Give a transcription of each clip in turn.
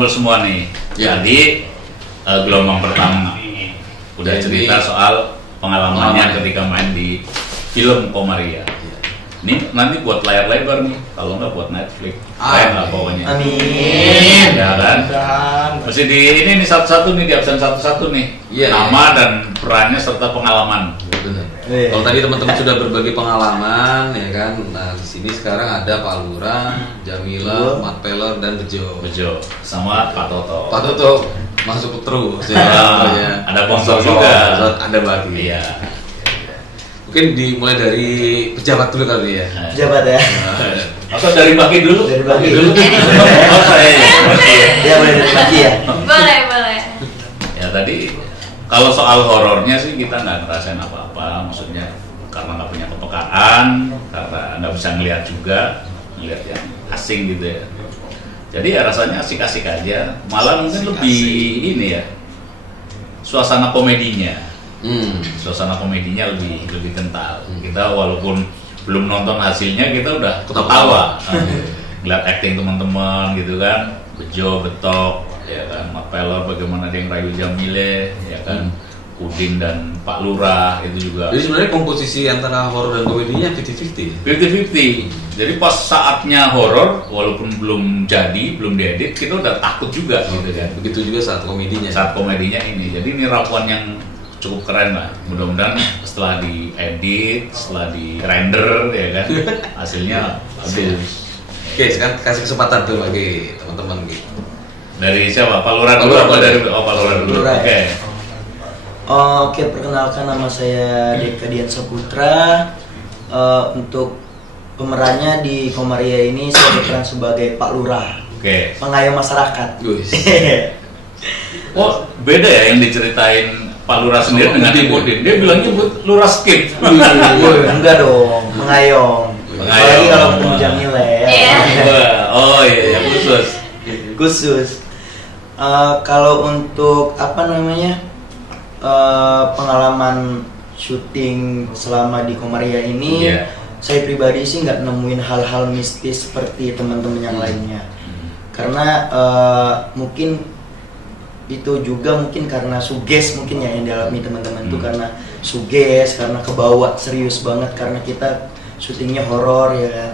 ngumpul semua nih. Ya. Jadi gelombang pertama udah cerita soal pengalamannya ketika main di film Komaria. Ini nanti buat layar lebar nih, kalau nggak buat Netflix. Keren lah pokoknya. Amin. Ya kan? Mesti di ini satu-satu nih, di absen satu-satu nih. Iya, Nama dan perannya serta pengalaman. Benar. Kalau tadi teman-teman sudah berbagi pengalaman, ya kan. Nah di sini sekarang ada Pak Lurah, Jamila, Mat Peller dan Bejo. Bejo sama Pak Toto. Pak Toto masuk terus. Ya, ada sponsor juga. Ada bagi. Iya. Mungkin dimulai dari pejabat dulu kali ya. Jabat ya. Atau dari Baki dulu? Dari Baki. dulu. Oh saya ya. Ya boleh dari Baki ya. Boleh. Ya tadi kalau soal horornya sih kita nggak ngerasain apa-apa, maksudnya karena nggak punya kepekaan, karena nggak bisa ngelihat juga, ngelihat yang asing gitu ya. Jadi ya rasanya asik-asik aja, malah mungkin lebih ini ya, suasana komedinya. Suasana komedinya lebih kental. Kita walaupun belum nonton hasilnya, kita udah ketawa. Ngeliat acting teman-teman gitu kan, Bejo, Betok, ya kan, Mat Peller bagaimana dia ngerayu Jamile, ya kan, Udin dan Pak Lurah itu juga. Jadi sebenarnya komposisi antara horor dan komedinya 50-50. 50-50. Jadi pas saatnya horor, walaupun belum jadi, belum diedit, kita udah takut juga gitu kan. Begitu juga saat komedinya. Saat komedinya ini. Jadi ini rapuan yang cukup keren lah. Mudah-mudahan setelah diedit, setelah di render ya kan, hasilnya bagus. Oke, sekarang kasih kesempatan tuh bagi teman-teman gitu. Dari siapa? Pak Lurah dulu apa dari Pak Lurah dulu? Lurah. Oke. Oke, perkenalkan nama saya Deka Dian Saputra. Untuk pemerannya di Komaria ini saya berperan sebagai Pak Lurah. Oke. Pengayom masyarakat. Oh, beda ya yang diceritain Pak Lurah sendiri dengan Udin. Dia bilangnya buat Lurah skip. Enggak dong, mengayom. Apalagi kalau ketemu Jamile ya. Oh iya, khusus. Kalau untuk apa namanya pengalaman syuting selama di Komaria ini, saya pribadi sih nggak nemuin hal-hal mistis seperti teman-teman yang lainnya. Karena mungkin itu juga mungkin karena suges mungkin ya yang dialami teman-teman itu karena suges, karena kebawa serius banget karena kita syutingnya horor ya kan.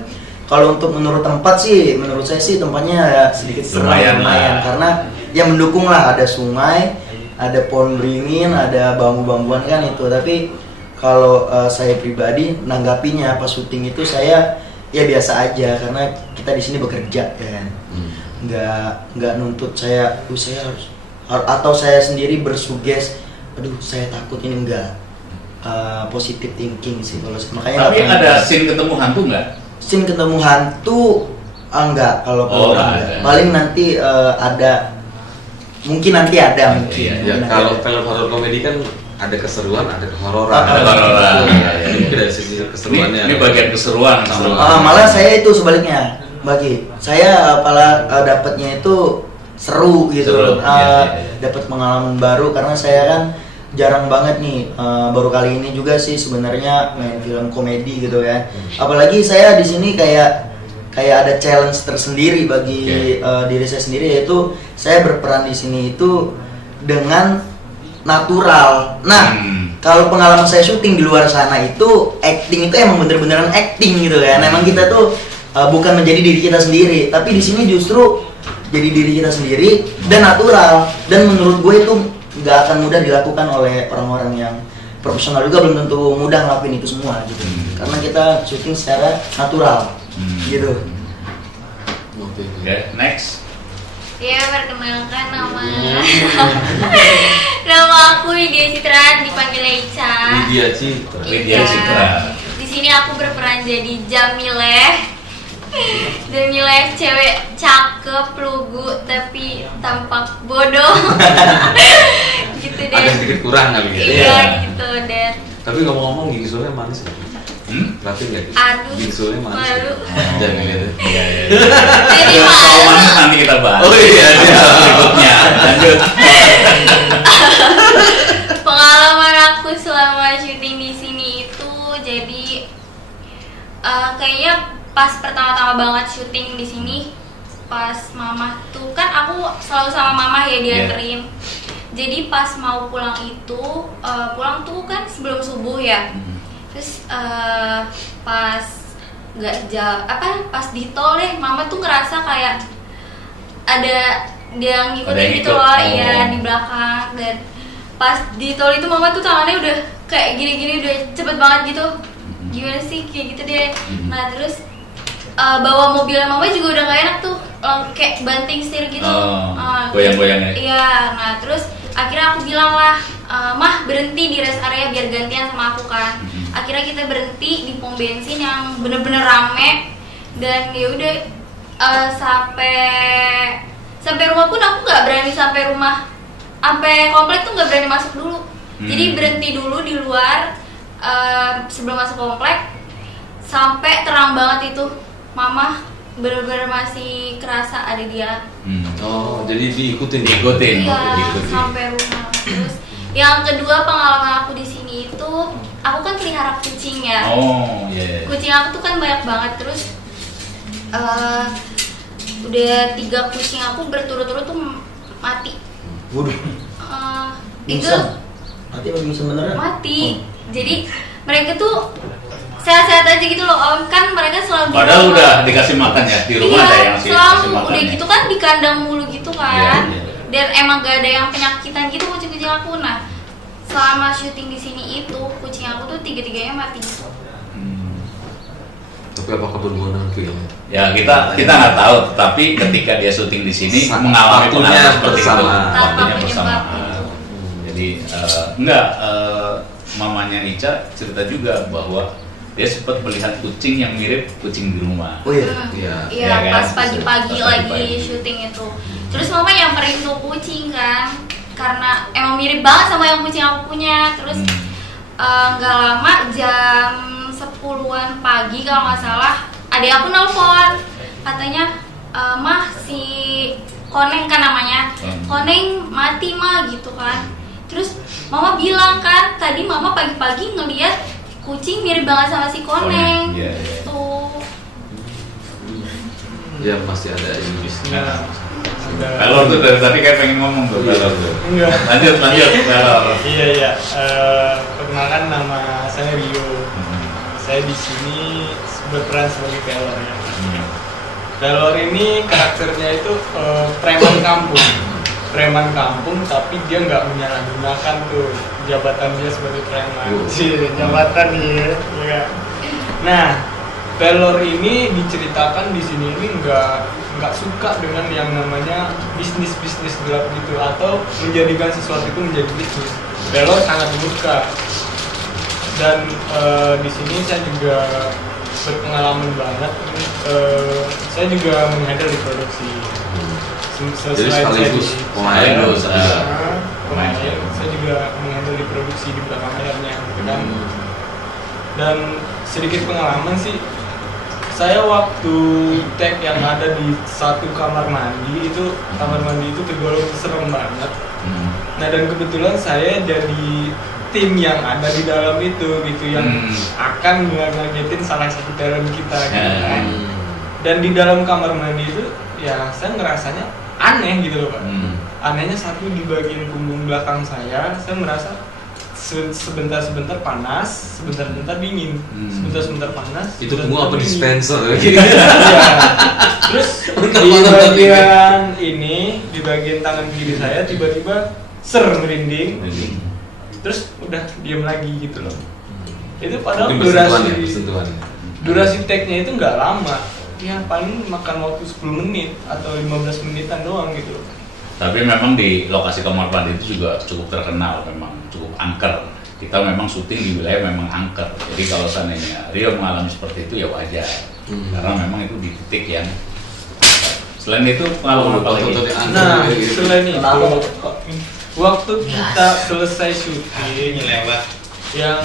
Kalau untuk menurut tempat sih, menurut saya sih tempatnya ya sedikit lumayan karena ya mendukung lah, ada sungai, ada pohon beringin, ada bambu-bambuan kan itu. Tapi kalau saya pribadi nanggapinya pas syuting itu saya ya biasa aja karena kita di sini bekerja ya kan. Nggak nuntut saya harus atau saya sendiri bersuges, aduh saya takut ini enggak. Positive thinking sih kalau makanya. Tapi ada scene ketemu hantu nggak? Scene ketemu hantu enggak kalau paling nanti ada, mungkin nanti ada mungkin. Ya, kalau film horor komedi kan ada keseruan, ada kehororan. Mungkin dari sisi keseruannya. Ini bagian keseruan. Malah saya itu sebaliknya, bagi saya dapatnya itu seru gitu, dapat pengalaman baru karena saya kan jarang banget nih, baru kali ini juga sih sebenarnya main film komedi gitu kan. Apalagi saya di sini kayak ada challenge tersendiri bagi diri saya sendiri, yaitu saya berperan di sini itu dengan natural. Nah, kalau pengalaman saya syuting di luar sana itu acting itu emang bener-beneran acting gitu kan. Emang kita tuh bukan menjadi diri kita sendiri, tapi di sini justru jadi diri kita sendiri dan natural. Dan menurut gue itu nggak akan mudah dilakukan oleh orang-orang yang profesional juga, belum tentu mudah ngelakuin itu semua gitu. Karena kita syuting secara natural gitu. Oke, next. Ya, perkenalkan nama aku Lydia Citra, dipanggil Ica. Lydia Citra. Di sini aku berperan jadi Jamile. Jamile cewek cakep, lugu, tapi tampak bodoh. Gitu deh. Agak sedikit kurang kali ya. Iya, gitu deh. Tapi ngomong-ngomong gigi sulnya manis kan? Perhatiin nggak? Aduh, gigi sulnya manis. malu. Jangan lihat. Jadi Kalau malu. manis nanti kita bahas. Oh iya, Berikutnya lanjut. Pengalaman aku selama syuting di sini itu jadi kayaknya pas pertama-tama banget syuting di sini pas mama tuh kan aku selalu sama mama ya dianterin. Jadi pas mau pulang itu pulang tuh kan sebelum subuh ya. Terus pas pas di tol deh mama tuh ngerasa kayak ada dia ngikutin gitu loh ya di belakang. Dan pas di tol itu mama tuh tangannya udah kayak gini-gini udah cepet banget gitu. Gimana sih kayak gitu deh. Nah terus bawa mobilnya mama juga udah gak enak tuh, kayak banting setir gitu, goyang-goyangnya. Iya, nah terus akhirnya aku bilang lah, mah berhenti di rest area biar gantian sama aku kan. Akhirnya kita berhenti di pom bensin yang bener-bener rame dan ya udah sampai rumah pun aku nggak berani sampai rumah, sampai komplek tuh nggak berani masuk dulu. Jadi berhenti dulu di luar sebelum masuk komplek sampai terang banget itu. Mama bener-bener masih kerasa ada dia. Oh, jadi diikutin. Iya, sampai rumah. Terus yang kedua pengalaman aku di sini itu, aku kan pelihara kucing ya. Oh, iya. Kucing aku tuh kan banyak banget. Terus udah 3 kucing aku berturut-turut tuh mati. Waduh. Itu mati apa pingsan beneran? Mati. Jadi mereka tuh sehat-sehat aja gitu loh Om, kan mereka selalu padahal udah dikasih makan ya di rumah, ada yang kasih makan udah ya. gitu kan di kandang mulu gitu kan. Iya. Dan emang gak ada yang penyakitan gitu kucing-kucing aku. Nah selama syuting di sini itu kucing aku tuh 3-3-nya mati gitu. Tapi apakah berhubungan dengan film? Ya kita nggak tahu, tapi ketika dia syuting di sini mengalami pengalaman seperti itu, waktunya bersama. Jadi mamanya Ica cerita juga bahwa dia sempat melihat kucing yang mirip kucing di rumah. Oh iya. Iya, kan? pas pagi-pagi lagi syuting itu. Terus mama nyamperin tuh kucing kan, karena emang mirip banget sama yang kucing aku punya. Terus nggak lama jam 10-an pagi kalau nggak salah, adik aku nelpon, katanya mah si Koneng kan namanya, Koneng mati mah gitu kan. Terus mama bilang kan, tadi mama pagi-pagi ngeliat kucing mirip banget sama si Koneng. Tuh. Ya masih ada Inggrisnya. Kalau tuh dari tadi kayak pengen ngomong tuh. Enggak. Lanjut. Iya. Perkenalkan nama saya Rio. Saya di sini berperan sebagai Pelor ya. Pelor ini karakternya itu preman kampung, tapi dia nggak menyalahgunakan tuh jabatan dia sebagai preman. Jabatan ya. Nah, Pelor ini diceritakan di sini ini nggak suka dengan yang namanya bisnis gelap gitu atau menjadikan sesuatu itu menjadi bisnis. Pelor sangat murka. Dan di sini saya juga berpengalaman banget. Saya juga menghandle di produksi. Jadi sekaligus pemain saya juga menghandle di produksi di belakang layarnya dan sedikit pengalaman sih, saya waktu take yang ada di satu kamar mandi itu tergolong serem banget. Nah dan kebetulan saya jadi tim yang ada di dalam itu gitu yang akan ngagetin salah satu talent kita gitu kan. Dan di dalam kamar mandi itu ya saya ngerasanya aneh gitu loh Pak. Anehnya satu di bagian punggung belakang saya merasa sebentar panas, sebentar dingin, sebentar panas. Itu punggung apa dispenser? Iya. Terus di bagian tangan kiri saya tiba-tiba merinding. Terus udah diam lagi gitu loh. Itu padahal durasi take-nya itu nggak lama. Ya paling makan waktu 10 menit atau 15 menitan doang gitu. Tapi memang di lokasi kamar mandi itu juga cukup terkenal, memang cukup angker. Kita memang syuting di wilayah memang angker. Jadi kalau seandainya Rio mengalami seperti itu ya wajar. Karena memang itu di titik yang selain itu pengalaman apa lagi? Nah, selain itu waktu kita selesai syuting yang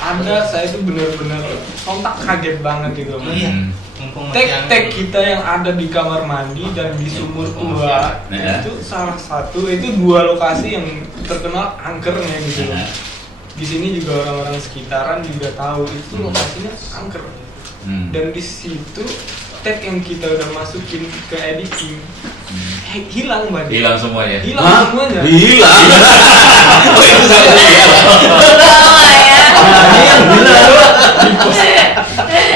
ada saya itu benar-benar sontak kaget banget gitu. Tek kita yang ada di kamar mandi dan di sumur tua itu salah satu, itu 2 lokasi yang terkenal angkernya gitu. Di sini juga orang-orang sekitaran juga tahu itu lokasinya angker. dan di situ tag yang kita udah masukin ke editing hilang Mbak. Hilang semuanya. Hilang semuanya. Hilang. Oh, itu saya. Lama ya.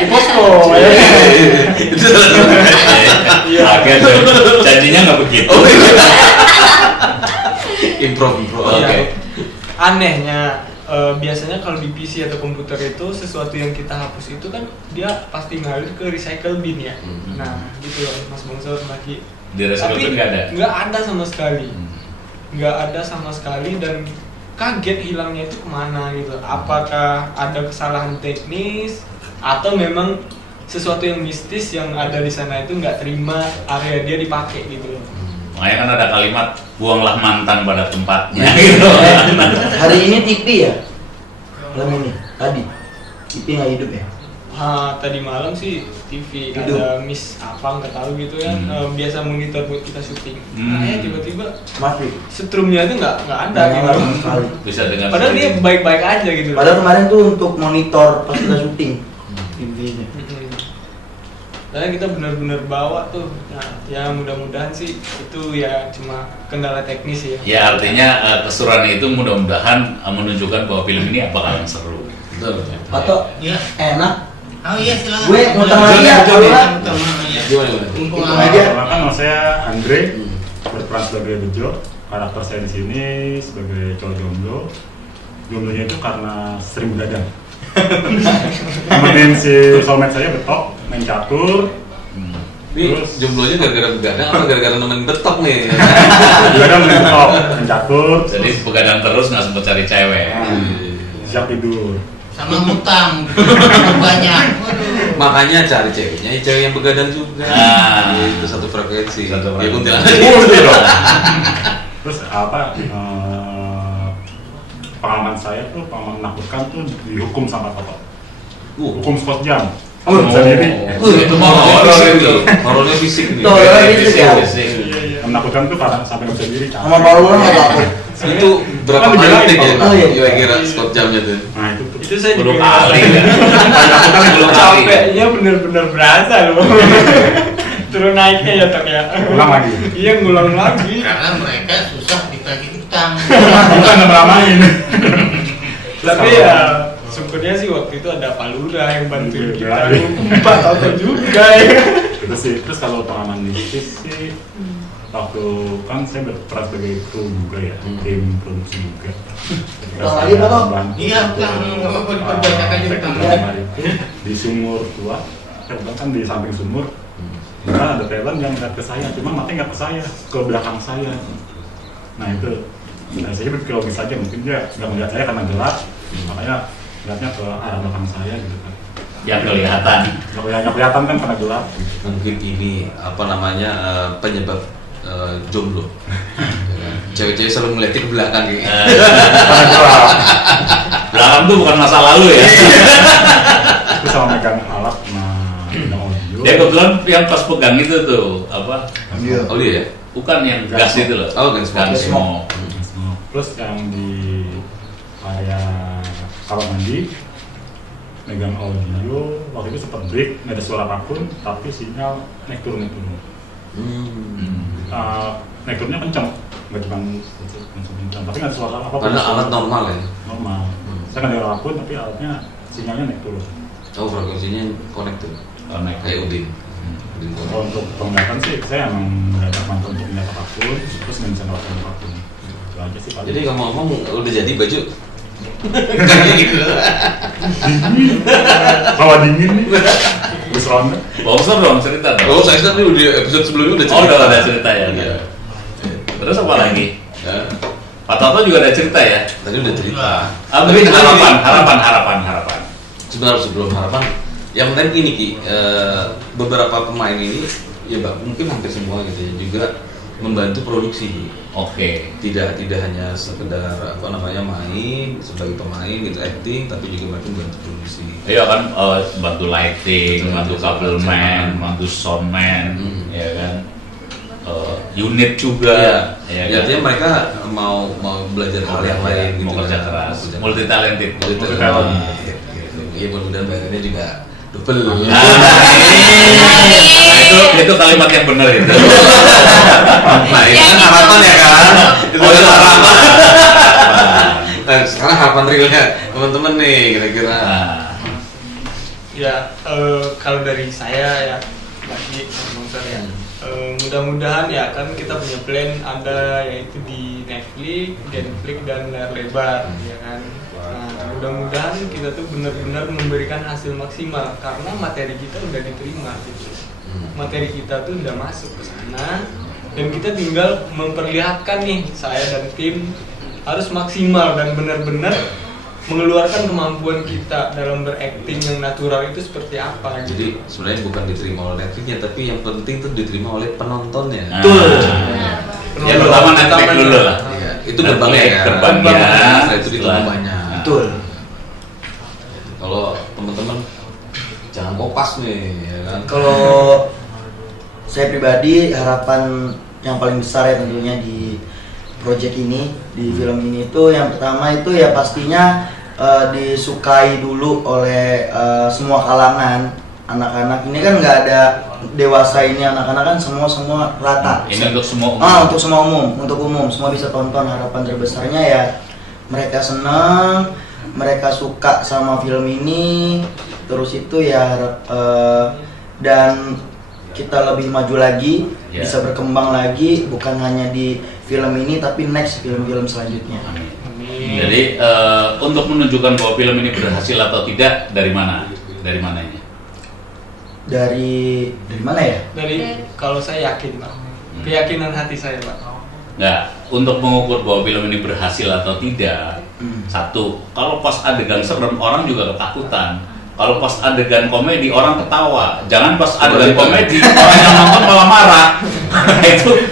Di posko. Itu Iya. Akhirnya janjinya nggak begitu. improv. Iya. Oke. Anehnya biasanya kalau di PC atau komputer itu sesuatu yang kita hapus itu kan dia pasti ngalir ke recycle bin ya. Nah gitu loh Mas Bongso lagi. Di recycle bin nggak ada? Nggak ada sama sekali. Nggak ada sama sekali dan kaget hilangnya itu kemana gitu. Apakah ada kesalahan teknis atau memang sesuatu yang mistis yang ada di sana itu nggak terima area dia dipakai gitu loh. Makanya kan ada kalimat buanglah mantan pada tempatnya gitu. Hari ini TV ya? Malam ini, tadi TV nggak hidup ya? Tadi malam sih TV Hidup. ada miss apa nggak tahu gitu ya. Biasa monitor buat kita syuting. Tiba-tiba Mati. setrumnya itu nggak ada Nggak gitu. nyala sama sekali. Bisa dengan Padahal dia baik-baik aja gitu. Padahal kemarin tuh untuk monitor pas kita syuting TV-nya. Karena kita benar-benar bawa tuh. Nah, ya mudah-mudahan sih itu ya cuma kendala teknis ya. Ya artinya keseruan itu mudah-mudahan menunjukkan bahwa film ini bakalan seru. Betul. Atau Iya. enak. Oh iya silakan. Gue muter lagi ya, kalau nggak. Gimana? Mumpung Itu ada. aja. Perkenalkan, nama saya Andre, berperan sebagai Bejo. Karakter saya di sini sebagai cowok jomblo. Jomblonya itu karena sering begadang. Temenin si soulmate saya Betok main catur. Ini Terus jomblonya gara-gara begadang apa gara-gara nemenin Betok nih? begadang main Betok main catur. Jadi begadang terus nggak sempet cari cewek. Siap tidur. Sama mutang banyak. Waduh. Makanya cari ceweknya, cewek yang begadang juga. Ah. Itu satu frekuensi. Satu Ya frekuensi. kuntilanak. Terus pengalaman saya tuh pengalaman menakutkan tuh dihukum sama Toto. Hukum Scott Jam. Oh. Bisa diri. Itu mau horor itu. Horornya fisik nih. Tuh, horor fisik ya? Yang menakutkan tuh karena sampai nggak bisa diri. Sama Paul Luna nggak takut. Itu berapa Kan kali dijelain, take ya? oh, iya. Kira-kira Scott jamnya tuh. Nah itu tuh. Itu saya 10 juga kali kan. ngerasain. Capeknya bener-bener berasa loh. Turun naiknya ya tak ya. Ulang lagi. Iya ngulang lagi. Karena mereka susah ditagih utang. Bukan ngelamain. Tapi ya syukurnya sih waktu itu ada Pak Lurah yang bantuin kita. Pak tahu juga ya. Itu sih. Terus kalau pengalaman mistis sih waktu kan saya berperan sebagai kru juga ya, tim produksi juga. Ketika Ulang saya lagi, Pak. bantu, Iya, utang. Nggak apa-apa, diperbanyak aja utang. Hari itu di sumur tua, kan di samping sumur. Bahkan ada talent yang ngeliat ke saya, cuma matanya nggak ke saya, ke belakang saya. Nah itu, nah, saya berpikir logis saja, mungkin dia nggak melihat saya karena gelap, makanya lihatnya ke arah belakang saya gitu kan. Yang kelihatan. Nggak kelihatan kan karena gelap. Mungkin ini apa namanya penyebab jomblo. Cewek-cewek selalu ngeliatin ke belakang gitu. Karena gelap. Belakang tuh bukan masa lalu ya. Terus sama megang alat, megang audio. Dia kebetulan yang pas pegang itu tuh apa? Iya. Oh dia ya? Bukan yang gas itu loh. Oh, gas smoke. Terus yang di area kamar mandi megang audio, waktu itu sempat break, nggak ada suara apapun, tapi sinyal naik turun. Naik turunnya kencang, nggak cuma kencang, tapi nggak ada suara apapun. Padahal alat normal ya? Normal. Saya nggak dengar apapun, tapi alatnya sinyalnya naik turun. Oh frekuensinya connect tuh. Naik. Kayak Udin. Udin Kalau connect. untuk penglihatan sih, saya emang nggak ada kemampuan untuk melihat apapun, terus nggak bisa ngelakuin apapun. Itu aja sih paling. Jadi kamu ngomong udah jadi baju? Kayak gitu. Bawa dingin nih, terus ronde. Bongsor dong cerita dong. Oh saya tadi udah episode sebelumnya udah Oh cerita. udah ada cerita ya. Iya. Terus apa lagi? Ya. Pak Toto juga ada cerita ya. Tadi udah cerita. Mungkin harapan. Sebenarnya sebelum harapan, yang penting ini Ki, beberapa pemain ini ya mungkin hampir semua gitu ya juga membantu produksi. Oke. Tidak hanya sekedar apa namanya main sebagai pemain gitu acting, tapi juga mereka membantu produksi. Iya kan bantu lighting, bantu kabelman, bantu soundman, ya kan. Unit juga. Ya, kan? artinya mereka mau belajar hal yang lain gitu. Mau kerja kan. keras, Mau kerja multi talented. Multi talent. Iya mudah-mudahan bayarannya juga Double. Itu kalimat yang benar itu. Nah, itu kan harapan ya kan? Itu kan harapan. Nah, sekarang harapan realnya teman-teman nih kira-kira. Ya, kalau dari saya ya, lagi Bang Sar ya. Mudah-mudahan ya kan kita punya plan ada yaitu di Netflix, Genflix dan layar lebar ya kan. Nah, mudah-mudahan kita tuh benar-benar memberikan hasil maksimal karena materi kita udah diterima gitu. Materi kita tuh udah masuk ke sana dan kita tinggal memperlihatkan nih, saya dan tim harus maksimal dan benar-benar mengeluarkan kemampuan kita dalam berakting yang natural itu seperti apa. Jadi sebenarnya bukan diterima oleh Netflixnya, tapi yang penting itu diterima oleh penontonnya. Betul. Ya pertama Netflix dulu lah. Iya, itu gerbangnya ya. Gerbangnya. Setelah itu ditunggu banyak. Betul. Kalau teman-teman jangan kopas nih, ya kan? Kalau saya pribadi harapan yang paling besar ya tentunya di project ini, di film ini itu yang pertama itu ya pastinya disukai dulu oleh semua kalangan. Anak-anak ini kan nggak ada dewasa, ini anak-anak kan semua rata. Ini untuk semua umum. Untuk semua umum, untuk umum semua bisa tonton. Harapan terbesarnya ya mereka senang, mereka suka sama film ini, terus itu ya dan kita lebih maju lagi, bisa berkembang lagi, bukan hanya di film ini tapi next film-film selanjutnya. Amin. Jadi untuk menunjukkan bahwa film ini berhasil atau tidak, dari mana? Dari mananya? Dari mana ya? Dari kalau saya yakin Pak, keyakinan hati saya Pak. Nggak, untuk mengukur bahwa film ini berhasil atau tidak, satu, kalau pas adegan serem orang juga ketakutan. Kalau pas adegan komedi orang ketawa, jangan pas adegan komedi orang yang nonton malah marah.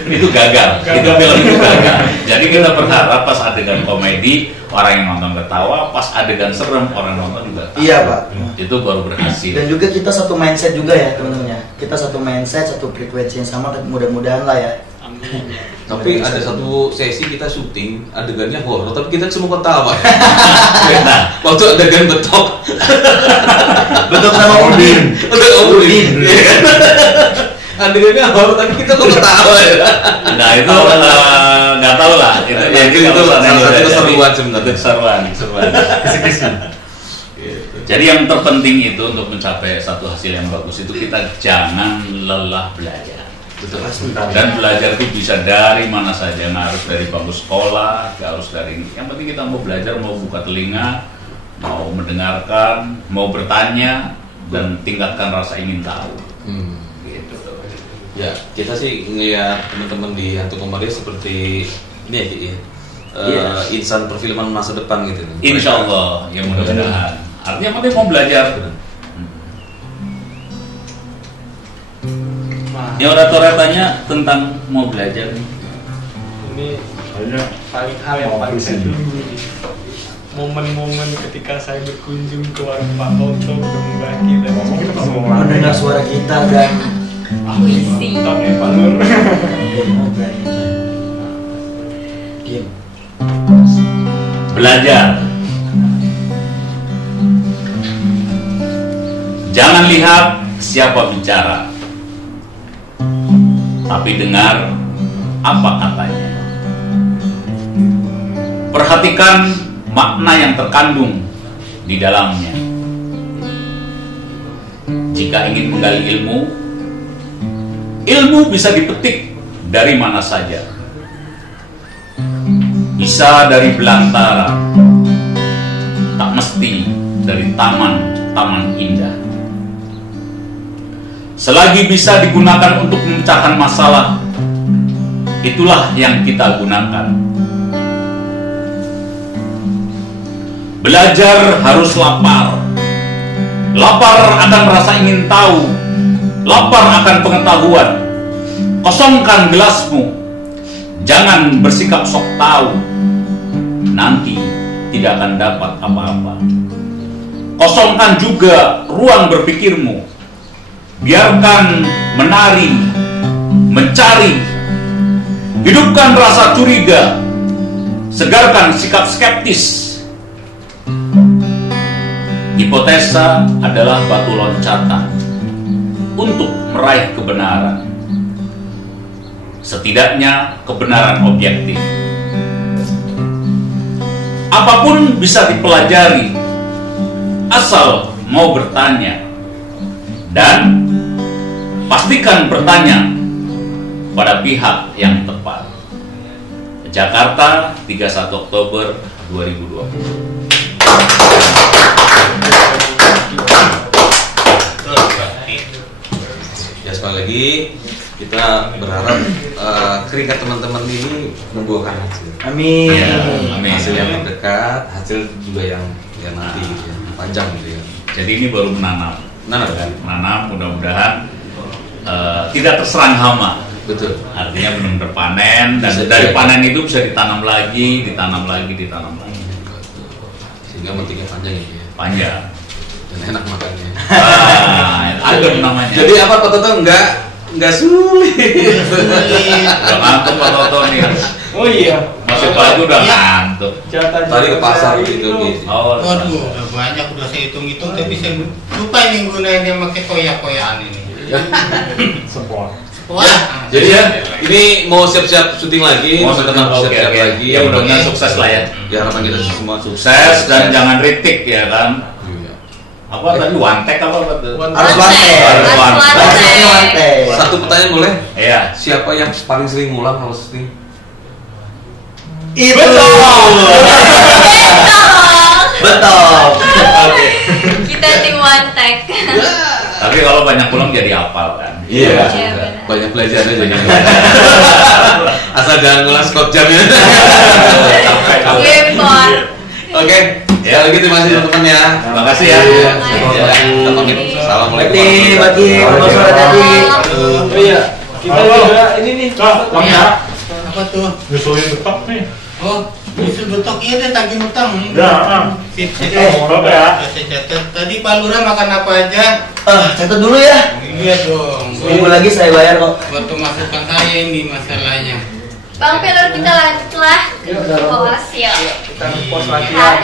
itu gagal. Itu film itu gagal. Jadi kita berharap pas adegan komedi orang yang nonton ketawa, pas adegan serem orang nonton juga ketawa. Iya Pak. Itu baru berhasil. Dan juga kita satu mindset juga ya teman-teman ya. Kita satu mindset, satu frekuensi yang sama, tapi mudah-mudahan lah ya. Tapi ada satu sesi kita syuting adegannya horor, tapi kita semua ketawa. Waktu adegan betok. Betul sama Udin. Adegannya horor, tapi kita kok ketawa ya. Nah itu nggak tahu lah. Itu salah satu keseruan sebenarnya. Keseruan. Jadi yang terpenting itu untuk mencapai satu hasil yang bagus itu kita jangan lelah belajar. Betul. Dan belajar itu bisa dari mana saja, nggak harus dari bangku sekolah, nggak harus dari. Yang penting kita mau belajar, mau buka telinga, mau mendengarkan, mau bertanya, dan tingkatkan rasa ingin tahu. Gitu. Ya, kita sih ngeliat teman-teman di Hantu Komaria seperti ini ya, insan perfilman masa depan gitu. Insya Allah, ya mudah-mudahan. Artinya penting mau belajar. Ya orator tanya tentang mau belajar nih. Ini paling hal yang paling saya tunggu nih. Momen-momen ketika saya berkunjung ke warung Pak Toto ketemu Baki dan mendengar suara kita dan puisi. Pak Nur. Diam. Belajar. Jangan lihat siapa bicara, tapi dengar apa katanya. Perhatikan makna yang terkandung di dalamnya. Jika ingin menggali ilmu, ilmu bisa dipetik dari mana saja. Bisa dari belantara, tak mesti dari taman-taman indah. Selagi bisa digunakan untuk memecahkan masalah, itulah yang kita gunakan. Belajar harus lapar. Lapar akan rasa ingin tahu. Lapar akan pengetahuan. Kosongkan gelasmu. Jangan bersikap sok tahu. Nanti tidak akan dapat apa-apa. Kosongkan juga ruang berpikirmu. Biarkan menari, mencari, hidupkan rasa curiga, segarkan sikap skeptis. hipotesa adalah batu loncatan untuk meraih kebenaran. Setidaknya kebenaran objektif. Apapun bisa dipelajari asal mau bertanya, dan pastikan bertanya pada pihak yang tepat. Jakarta, 31 Oktober 2020. Ya, sekali lagi kita berharap keringat teman-teman ini membuahkan hasil. Amin. Ya, amin. Hasil yang terdekat, hasil juga yang nanti gitu ya, panjang gitu ya. Jadi ini baru menanam. Menanam. Mudah-mudahan tidak terserang hama. Betul. Artinya benar-benar panen, dan Bisa dari jadi. panen itu bisa ditanam lagi. Sehingga metiknya panjang ya. Panjang. Dan enak makannya. Ada namanya. Jadi apa Pak Toto enggak sulit. Udah ngantuk Pak Toto nih. Oh iya. Masih pagi udah ngantuk. Tadi ke pasar gitu. Oh, Waduh, udah banyak udah saya hitung-hitung tapi saya lupa ini gunain yang pakai koyak-koyakan ini. Semua. Wah, Jadi ya, ini mau siap-siap syuting lagi, Mau teman-teman syuting, siap-siap oke. lagi. Ya mudah-mudahan sukses lah ya. Ya harapan kita semua Sukses dan jangan ritik ya kan. Iya. Apa tadi one take apa tuh? Harus one-take. Harus one-take. Bahasanya one-take. Satu pertanyaan boleh? Iya. Siapa yang paling sering ngulang kalau syuting? Itu. Betul. Oke. Kita tim one tag. Tapi kalau banyak pulang jadi hafal kan. Iya. Iya, benar. Banyak belajar aja. Asal jangan ngulang skop jamnya. Gempor. Oke. Ya lagi terima kasih teman-teman ya. Terima kasih ya. Iya. Kita pamit. Assalamualaikum. Bagi Sore tadi. Oh iya. Kita juga ini nih. Kak, ya. Apa tuh? nyusulin betok nih. Oh, nyusul betok iya deh tagih utang. Ya, Sip, sip. Betok ya. Saya catat. Tadi Pak Lurah makan apa aja? Catat dulu ya. Iya dong. Seminggu lagi saya bayar kok. Waktu masukkan saya ini masalahnya. Bang Pelor, kita lanjutlah ke pos ya. Kita pos latihan.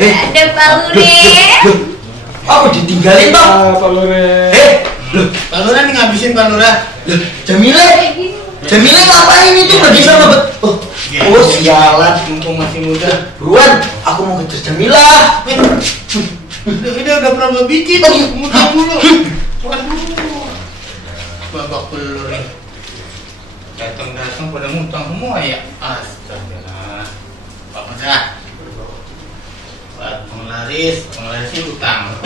Ada Palure. Aku ditinggalin bang. Pak Lure. Pak Lurah nih ngabisin Pak Lurah. Jamile ngapain itu pergi sama oh sialan. Mumpung masih muda. Buruan, aku mau kejar Jamila. Udah berapa biji tuh? Muda dulu. Waduh. Babak pelur nih. Datang pada ngutang semua ya. Astaga. Pak Muda. Buat penglarisnya utang.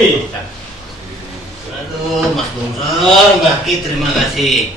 Aduh, Mas Bungsol, Mbak Ki, terima kasih.